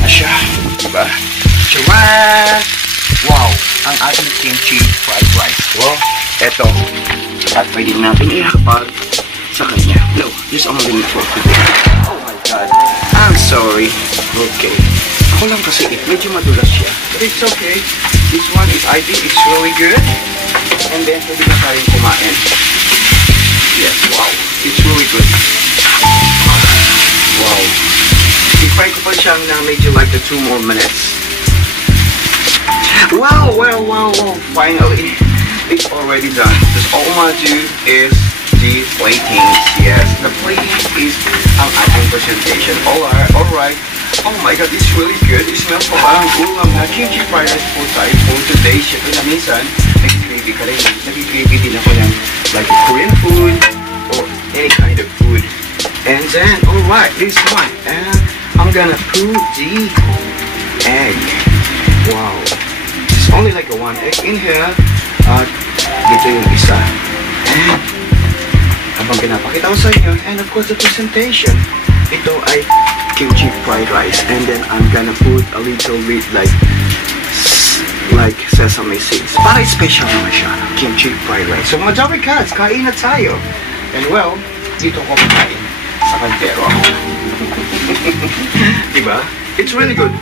na siya. Diba? Charan! Wow! Ang ating kimchi fried rice. Wow! Eto. At pwede natin ihakpag sa kanya. No, just only for today. Oh my God. I'm sorry. Okay. Ako lang kasi medyo madulas siya. But it's okay. This one is, I think it's really good. And then, pwede na tayong kumain. Yes, wow. It's really good. Wow. I-fry ko pa siyang na medyo like the 2 more minutes. Wow, wow. Finally, it's already done. Just all I do is the plating. Yes, the plating is ang ating presentation. Alright. Oh my God, it's really good. It smells parang ulam na kimchi fried rice po tayo for today. Siyempre na minsan, nag-gravy ka rin. Nag-gravy din ako ng like Korean food or any kind of food. And then, alright, this one. And I'm gonna put the egg. Wow. It's only like a 1 egg in here. Dito yung isa. And habang pinapakita ko sa inyo, and of course the presentation, ito ay kimchi fried rice. And then I'm gonna put a little bit like sesame seeds. Para special naman siya, kimchi fried rice. So mga Jolly Cats, kain na tayo. And well, dito ko kain sa kantero. Diba? It's really good.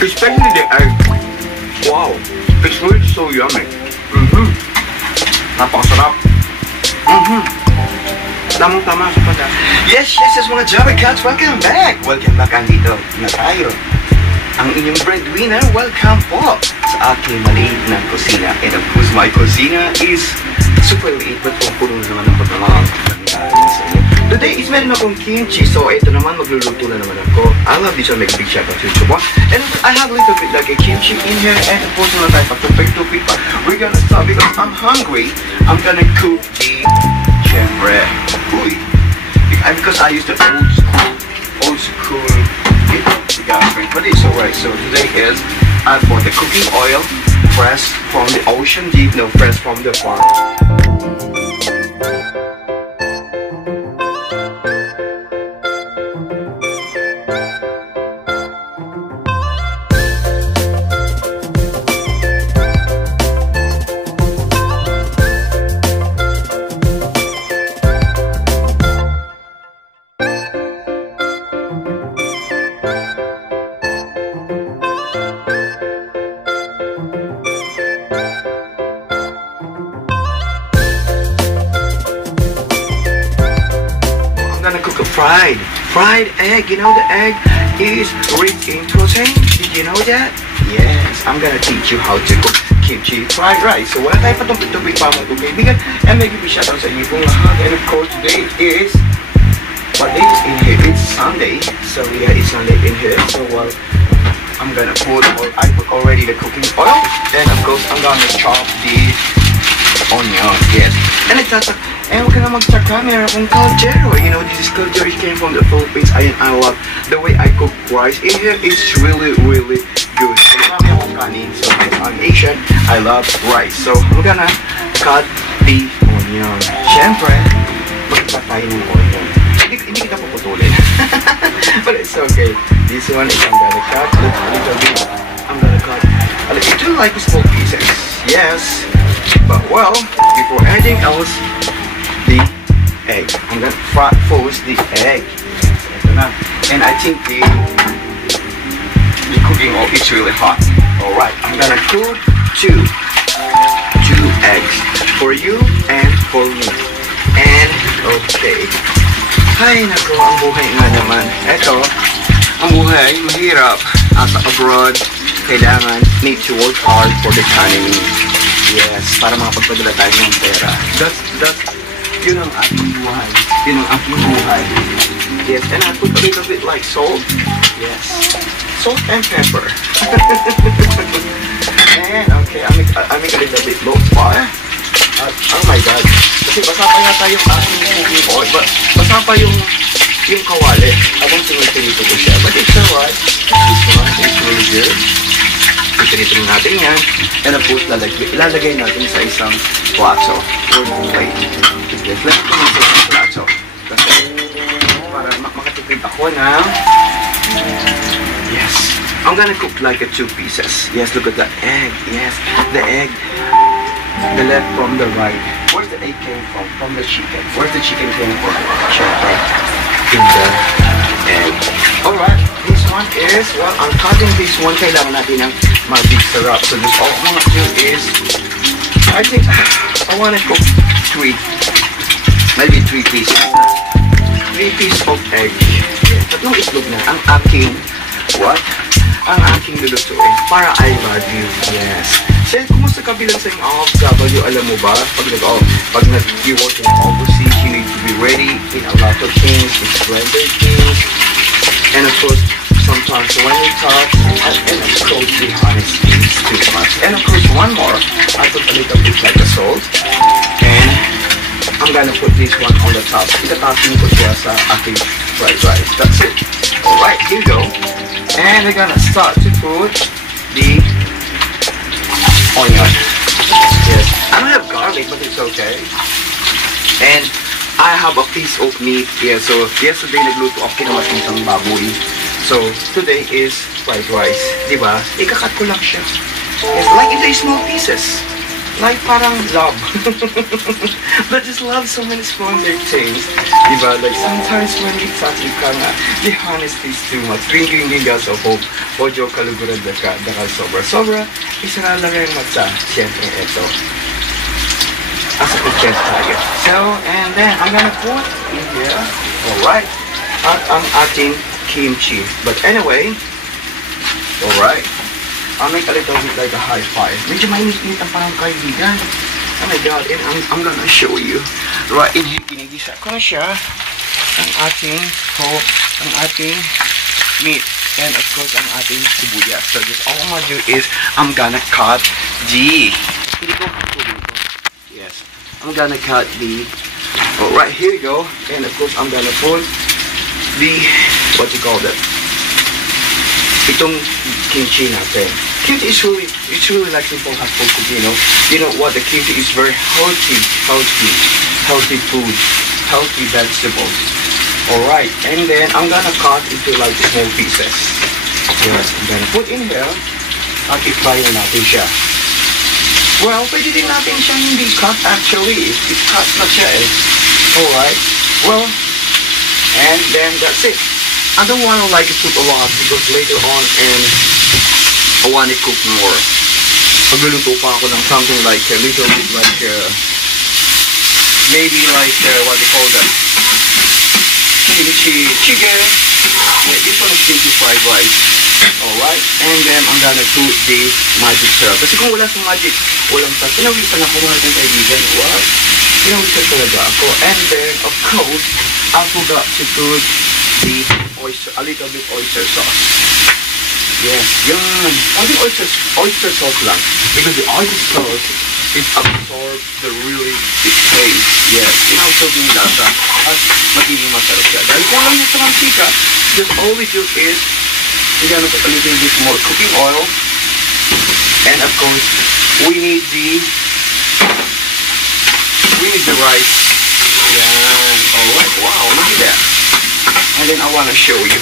Especially the egg. Wow. It's really so yummy. Napakasarap. Tamang-tama sa pata. Yes, mga Jolly Cats, welcome back. Welcome back, andito na tayo. Ang inyong breadwinner, welcome po sa aking maliit na kusina. And of course, my kusina is super liit, but puno naman ng pagmamahal. Today is meron akong kimchi, so ito naman, magluluto na naman ako. I love this one, make a big shout out to YouTube. And I have a little bit like a kimchi in here, and of course, na tayo patupig-tupig pa. We're gonna start because I'm hungry. I'm gonna cook the syempre, uy. Because I used to old school gathering, but it's alright. So today is, I bought the cooking oil, fresh from the ocean deep, no, fresh from the farm. Fried egg. You know the egg is rich in protein. Did you know that? Yes, I'm gonna teach you how to cook kimchi fried rice. So wala tayo patong-tubig pa mga kaibigan. And maybe we shout out sa inyo kung lahat. And of course today is, what day is in here? It's Sunday. So yeah, it's Sunday in here. So I'm gonna I put already the cooking oil. And of course I'm gonna chop the onion. Yes. And huwag ka na magtaka, meron akong caldero. You know, this caldero came from the Philippines. I love the way I cook rice in here. It's really good. So, marami akong kanin. So, I'm Asian. I love rice. So, I'm gonna cut the onion. Siyempre, magpatay ng onion. Hindi kita puputulin. But it's okay. This one is I'm gonna cut a little bit. I'm gonna cut a little like small pieces. Yes. But well, before anything else, the egg. I'm gonna fry first the egg. And I think the cooking oil is really hot. Alright, I'm gonna cook two eggs for you and for me. And okay. Ay nako, ang buhay nga naman. Eto, ang buhay mahirap. Asa abroad, kailangan need to work hard for the economy. Yes, para makapagpadala tayo ng pera. That's yun ang ating buhay. Yun ang ating buhay. Yes, and I put a little bit like salt. Yes, salt and pepper. And okay, I make a little bit low fire. Oh my God. Kasi basa pa yata yung ating cooking oil. Basa pa yung kawali. Abang sinulito ko siya. But it's alright. This one is really good. Itinitong natin yan. And of course, ilalagay natin sa isang plato or plate. Yes, let's put it sa isang plato. Kasi para makatipid ako ng Yes. I'm gonna cook like a 2 pieces. Yes, look at the egg. Yes, the egg. The left from the right. Where's the egg came from? From the chicken. Where's the chicken came from? Syempre, in the egg. Alright, this one is, well, I'm cutting this one. Kailangan natin ng magic syrup. So this all I'm gonna do is, I think, I wanna cook 3. Maybe 3 pieces. 3 pieces of egg. Yes, tatlong itlog na. Ang aking, what? Ang aking lulutuin para I love you. Yes. Sen, kumusta ka bilang sa OFW? Alam mo ba, pag nag-work in overseas, you need to be ready in a lot of things, in blended things, and of course, sometimes when you talk, and of course, the honesty is too much. And of course, one more, I put a little bit like a salt, and I'm gonna put this one on the top. Itatasin ko siya sa aking fried rice. That's it. Alright, here you go. And we're gonna start to put the onion. Yes, I don't have garlic, but it's okay. And I have a piece of meat here. So yesterday nagluto ako kinamatang baboy. So today is fried rice, diba? Ikakat ko lang siya. Yes, like into small pieces. Like parang love. But just love so many sponsored things. Diba? Like sometimes when we talk, ika nga, the honesty is too much. Drinking ka sa hope. Ojo kaluguran da ka. Dahil sobra-sobra. Isa na lang yung mata. Siyempre, ito. Asa ko chest tayo. So, and then, I'm gonna put in here. Alright. At ang ating kimchi. But anyway, alright. I'll make a little bit like a high five. Medyo mainit-init ang parang kaibigan. Oh my God, and I'm gonna show you. Right in here, ginigisa ko na siya. Ang ating meat. And of course, ang ating sibuyas. So just all I'm gonna do is, I'm gonna cut the... Yes. I'm gonna cut the... Oh, right, here you go. And of course, I'm gonna put the... What you call that? Itong kimchi natin. Kimchi is really like simple hot food cooking, you know. You know what, the kimchi is very healthy food, healthy vegetables. Alright, and then I'm gonna cut into like small pieces. Yes, I'm gonna put in here. At i-fry na natin siya. Well, pwede din natin siya hindi cut actually. It's cut na siya eh. Alright, well, and then that's it. I don't want to like put a lot because later on and I want to cook more. Pagluluto pa ako ng something like a little bit like maybe like what they call that, kimchi chicken. Yeah, this one is kimchi fried rice. Alright, and then I'm gonna put the magic syrup. Kasi kung wala sa magic, walang sa pinawisan ako mga kaibigan. What? Pinawisan talaga ako. And then of course, I forgot to put the oyster, a little bit oyster sauce. Yes, yun. Only oyster sauce lang. Because the oyster sauce is absorb the really taste. Yes, inabsorb yung lasa at magiging masarap siya. Dahil kung lang yung sa mantika, just all we do is we're gonna put a little bit more cooking oil. And of course, we need the rice. Yan. Alright, wow, look at that. And then I want to show you.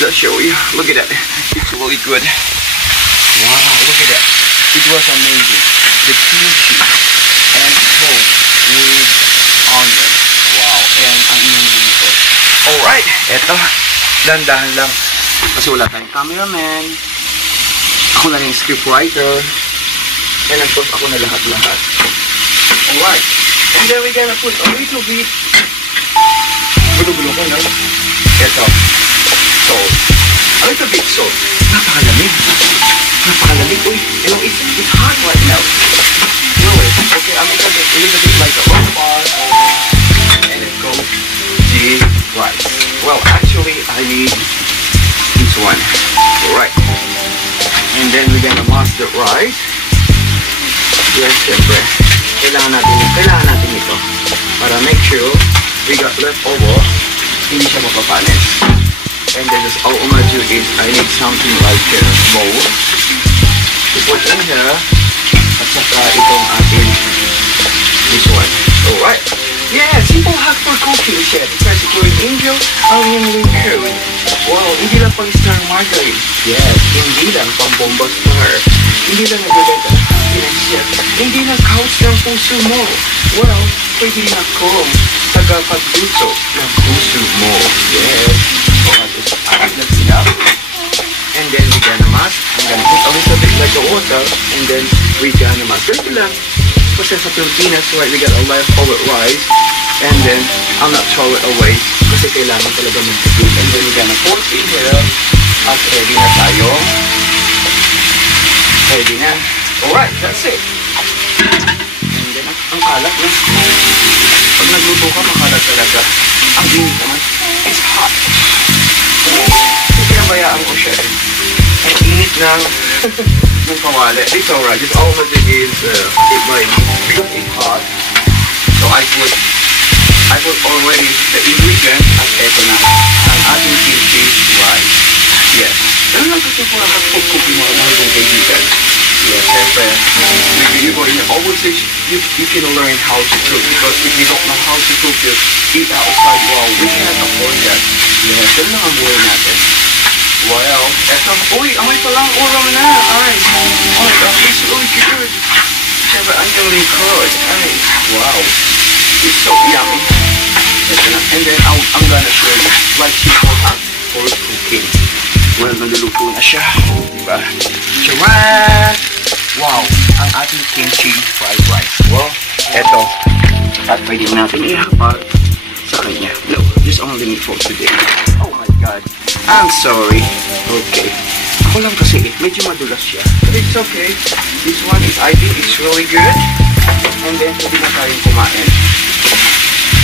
Let's show you. Look at that. It's really good. Wow, look at that. It was amazing. The kimchi and toast with onion. Wow, and ang inyong lito. Alright, eto. Dandahan lang. Kasi wala tayong cameraman. Ako na rin scriptwriter. And of course, ako na lahat-lahat. Alright. And then we're gonna put a little bit gulo-gulo ko na. Ito. Salt. A little bit salt. Napakalamig. Napakalamig. Uy, you know, it's hot right now. Really? Okay, I'll make a little bit like a rock bar. And it goes the rice. Well, actually, I need this one. Alright. And then we're gonna mash the rice. Yes, syempre. Kailangan natin ito. Para make sure we got leftover, hindi siya mapapanis. And then all I'm gonna do is I need something like a bowl to put in here. At saka itong ating this one. Alright. Yeah, simple hack for cooking siya. Because if you're in India, I'm in Lincoln. Wow, hindi lang pang star margarine. Yes, hindi lang pang bomba star. Hindi lang nagbibenta ng happiness. Yes, hindi lang couch ng puso mo. Well, pwede rin akong tagapagluto ng puso mo. Yes. So, that's enough. And then we're gonna mask. I'm gonna put a little bit like the water. And then we're gonna mask. Ganito lang. Kasi sa Pilipinas, right, we got a leftover rice. And then, I'll not throw it away. Kasi kailangan talaga mag-cook. And then we're gonna pour it in here. At ready na tayo. Ready na. Alright, that's it. And then, ang kalat na. Pag nagluto ka, makalat talaga. Ang init naman. It's hot. Pinabayaan ko siya. Ang init ng kawali. It's alright. It's almost against it might because it's hot. So I put already the ingredients at eto na. Ang ating kimchi rice. Yes. Ganun lang kasi po ang pag-cook yung mga kaibigan. Yes, siyempre. Always you can learn how to cook because if you don't know how to cook, you eat outside. Wow, we cannot afford that. Yes, ganun lang ang buhay natin. Well, eto. Uy, amoy pa lang ulam na. Ay. Oh my gosh, it's really good. Siyempre, ang yung likod. Ay, wow. It's so yummy. And then, I'm gonna show you like simple for cooking. Well, naluluto na siya. Diba? Charan! Wow! Ang ating kimchi fried rice. Well, eto. At pwede natin ihapag sa kanya. No, just only me for today. Oh my God. I'm sorry. Okay. Ako lang kasi, medyo madulas siya. But it's okay. This one is, I think it's really good. And then, pwede na tayong kumain.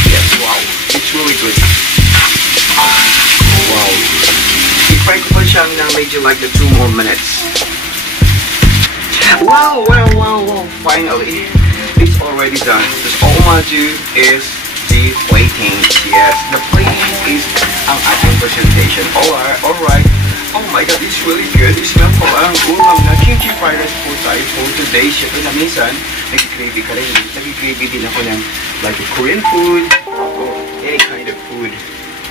Yes, wow. It's really good. Wow. I-fry ko pa siya na medyo like the 2 more minutes. Wow. Finally, it's already done. Just all I'm gonna do is the plating. Yes, the plating is ang ating presentation. Alright. Oh my God, it's really good. It smells parang ulam na kimchi fried rice po tayo for today. Siyempre na minsan, nag-gravy ka rin. Nag-gravy din ako ng like a Korean food or any kind of food.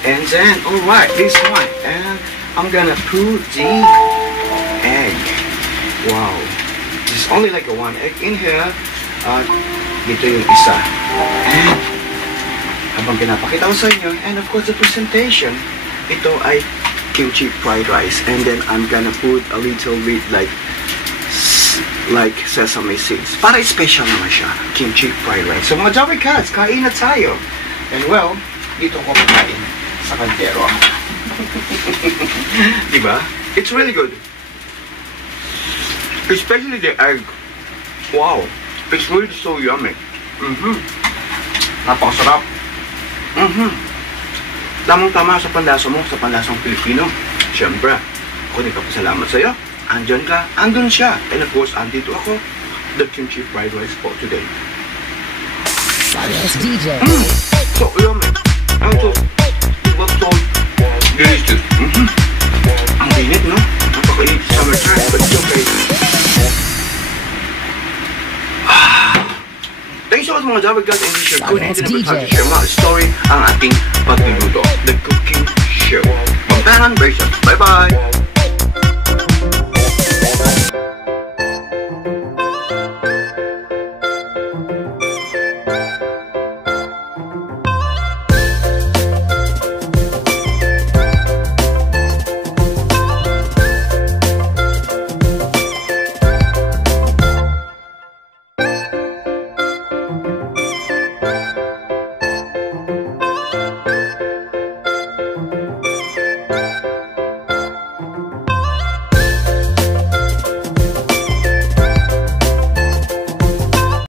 And then, alright, this one. And I'm gonna put the egg. Wow. There's only like a 1 egg in here. Dito yung isa. And habang pinapakita ko sa inyo, and of course the presentation, ito ay kimchi fried rice. And then I'm gonna put a little bit like sesame seeds. Para special naman siya, kimchi fried rice. So mga Jolly Cats, kain na tayo. And well, dito ko kain sa kantero. Diba? It's really good. Especially the egg. Wow. It's really so yummy. Napakasarap. Tamang-tama sa panlasa mo, sa panlasang Pilipino. Siyempre, ako nagpapasalamat sa'yo. Andyan ka, andun siya. And of course, andito ako. The kimchi fried rice for today. Yes, DJ. So yummy. And so, so delicious. Ang init, no? Napaka-init sa summertime, but it's okay. Thanks so much mga Java guys, and this is your good and never to share my story ang ating pagluluto, the cooking show. Pampangan, bye bye.